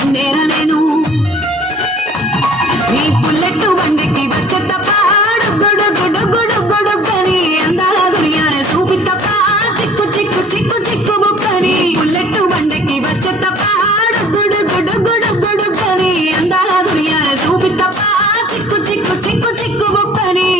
నందేరా నేను నీ బుల్లెట్ బండికి వచ్చే తప్ప గుడు గుడు గుడు గుడు కని అందాల దునియానే చూపి తప్ప చిక్కు చిక్కు చిక్కు చిక్కు బుక్కని బుల్లెట్ బండికి వచ్చే తప్ప గుడు గుడు గుడు గుడు కని అందాల దునియానే చూపి తప్ప చిక్కు చిక్కు చిక్కు చిక్కు బుక్కని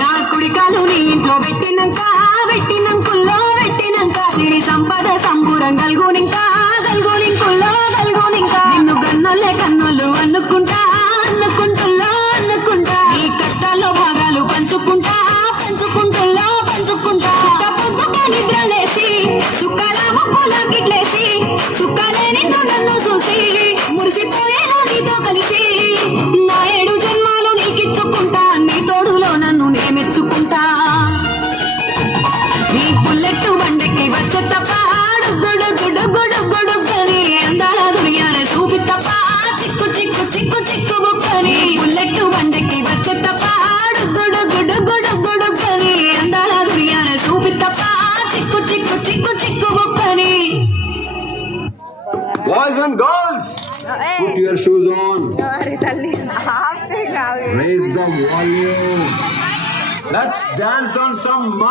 నా కుడికాలు నీ ఇంట్లో పెట్టినంకుల్లో పెట్టినంక సిరి సంపద సంబూరం గల్గునింకా నిన్ను గన్నోళ్ళే కన్నోళ్ళు అనుకుంటా నీ కష్టాల్లో భాగాలు పంచుకుంటా పొద్దుకే నిద్రలేసి సుఖాల ముక్కులో గిట్లేసి సుఖాలే నిన్ను నన్ను చూసి మురిసిపోయేలా నీతో కలిసి నా 7 జన్మాలు నీకిచ్చుకుంటా నీ తోడులో నన్ను నేమెచ్చుకుంటా నీ బుల్లెట్ బండెక్కి వచ్చే తప్ప గుడు గుడు గుడు గుడు కని అందాల దునియానే చూపి తప్ప చిక్కు చిక్కు చిక్కు చిక్కు బుక్కని బుల్లెట్ బండెక్కి వచ్చే తప్ప గుడు గుడు గుడు గుడు కని అందాల దునియానే చూపి తప్ప చిక్కు చిక్కు చిక్కు చిక్కు బుక్కని. Boys and girls, put your shoes on. Raise the volume. Let's dance on some